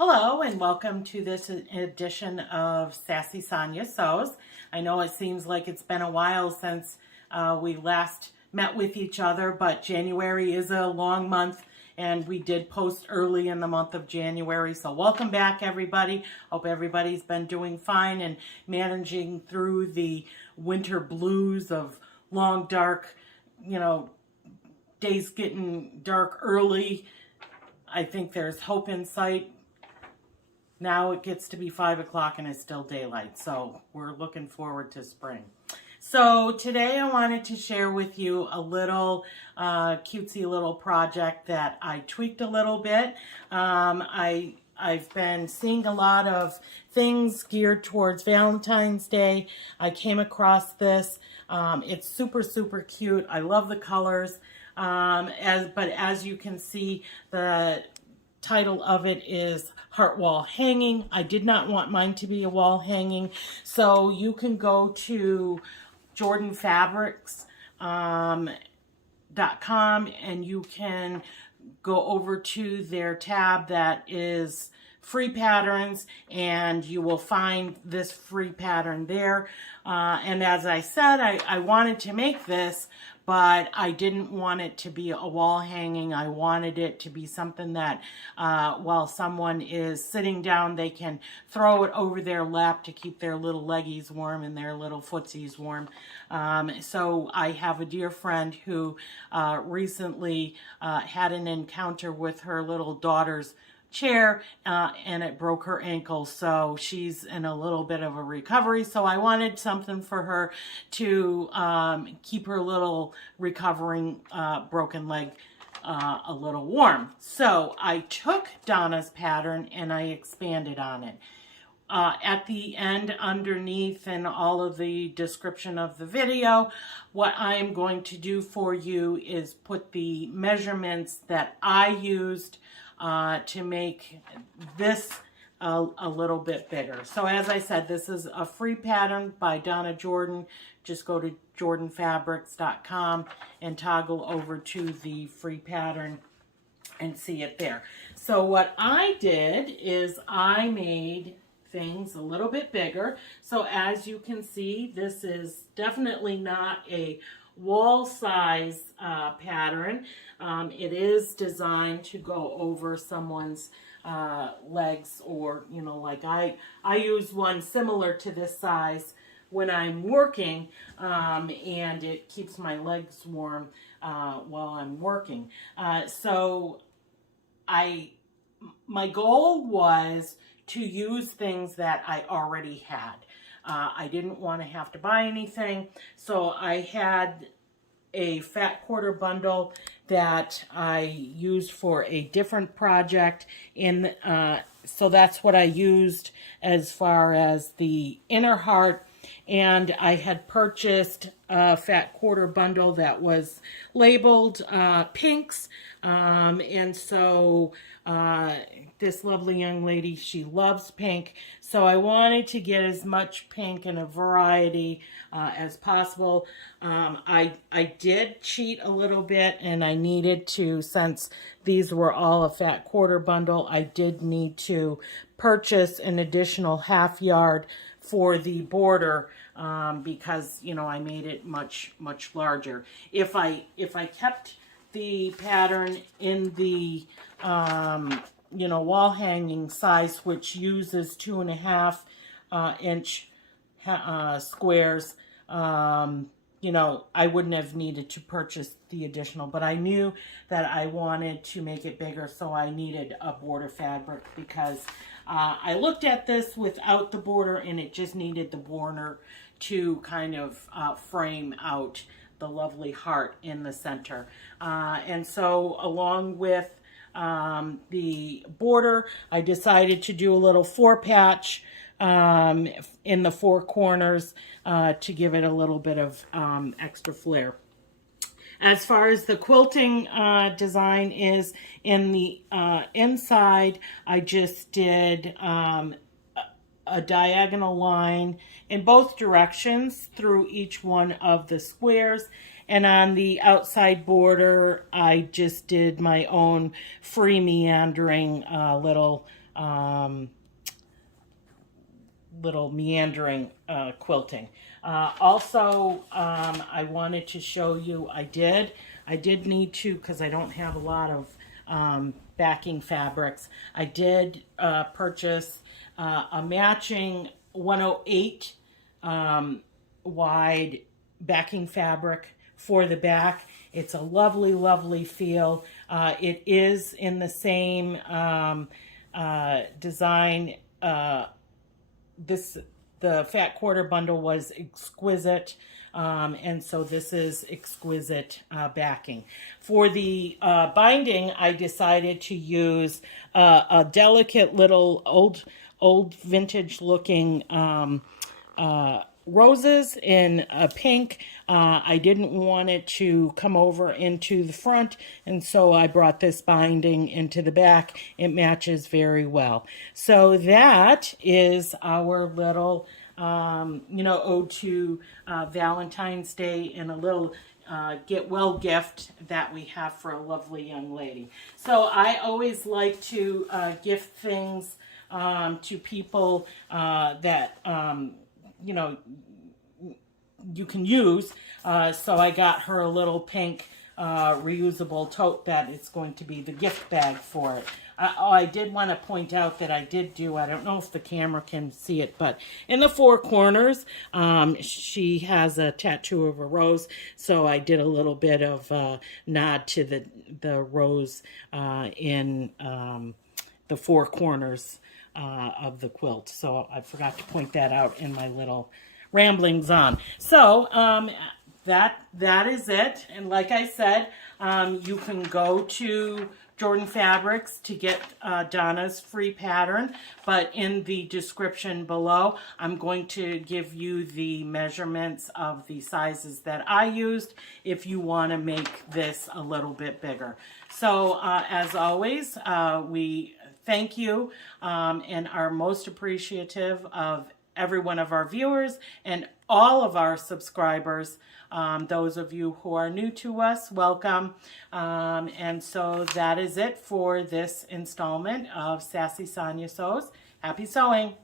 Hello and welcome to this edition of Sassy Sonya Sews. I know it seems like it's been a while since we last met with each other, but January is a long month and we did post early in the month of January. So welcome back, everybody. Hope everybody's been doing fine and managing through the winter blues of long, dark, days getting dark early. I think there's hope in sight. Now it gets to be 5 o'clock and it's still daylight, so we're looking forward to spring. So today I wanted to share with you a little cutesy little project that I tweaked a little bit. I've been seeing a lot of things geared towards Valentine's Day. I came across this. It's super, super cute. I love the colors. But as you can see, the title of it is Heart Wall Hanging. I did not want mine to be a wall hanging, so you can go to jordanfabrics.com and you can go over to their tab that is free patterns, and you will find this free pattern there. And as I said, I wanted to make this, but I didn't want it to be a wall hanging. I wanted it to be something that while someone is sitting down, they can throw it over their lap to keep their little leggies warm and their little footsies warm. So I have a dear friend who recently had an encounter with her little daughter's chair and it broke her ankle, so she's in a little bit of a recovery. So I wanted something for her to keep her little recovering broken leg a little warm. So I took Donna's pattern and I expanded on it. At the end, underneath, and all of the description of the video, what I'm going to do for you is put the measurements that I used to make this a little bit bigger. So as I said, this is a free pattern by Donna Jordan. Just go to jordanfabrics.com and toggle over to the free pattern and see it there. So what I did is I made things a little bit bigger. So as you can see, this is definitely not a wall size pattern. It is designed to go over someone's legs, or like I use one similar to this size when I'm working, and it keeps my legs warm while I'm working. So my goal was to use things that I already had. I didn't want to have to buy anything, so I had a fat quarter bundle that I used for a different project. So that's what I used as far as the inner heart. And I had purchased a fat quarter bundle that was labeled pinks. And so this lovely young lady, she loves pink. So I wanted to get as much pink in a variety as possible. I did cheat a little bit, and I needed to, since these were all a fat quarter bundle, I did need to purchase an additional half yard for the border because I made it much larger. If I kept the pattern in the wall hanging size, which uses 2.5 inch squares, I wouldn't have needed to purchase the additional, but I knew that I wanted to make it bigger, so I needed a border fabric because I looked at this without the border and it just needed the border to kind of frame out the lovely heart in the center. And so along with the border, I decided to do a little 4-patch in the 4 corners to give it a little bit of extra flair. As far as the quilting design is, in the inside, I just did a diagonal line in both directions through each one of the squares, And on the outside border, I just did my own free meandering little meandering quilting. Also, I wanted to show you, I did need to, because I don't have a lot of backing fabrics, I did purchase a matching 108 wide backing fabric for the back. It's a lovely, lovely feel. It is in the same design. The fat quarter bundle was exquisite, and so this is exquisite backing. For the binding, I decided to use a delicate little old vintage looking roses in a pink. I didn't want it to come over into the front, and so I brought this binding into the back. It matches very well. So that is our little, ode to Valentine's Day, and a little get well gift that we have for a lovely young lady. So I always like to gift things to people that you can use. So I got her a little pink reusable tote that is going to be the gift bag for it. I did want to point out that I don't know if the camera can see it, but in the four corners, she has a tattoo of a rose, so I did a little bit of nod to the rose in the four corners of the quilt. So I forgot to point that out in my little ramblings on. So that is it. And like I said, you can go to Jordan Fabrics to get Donna's free pattern, but in the description below, I'm going to give you the measurements of the sizes that I used if you want to make this a little bit bigger. So as always, we thank you and are most appreciative of every one of our viewers and all of our subscribers. Those of you who are new to us, welcome. And so that is it for this installment of Sassy Sonya Sews. Happy sewing!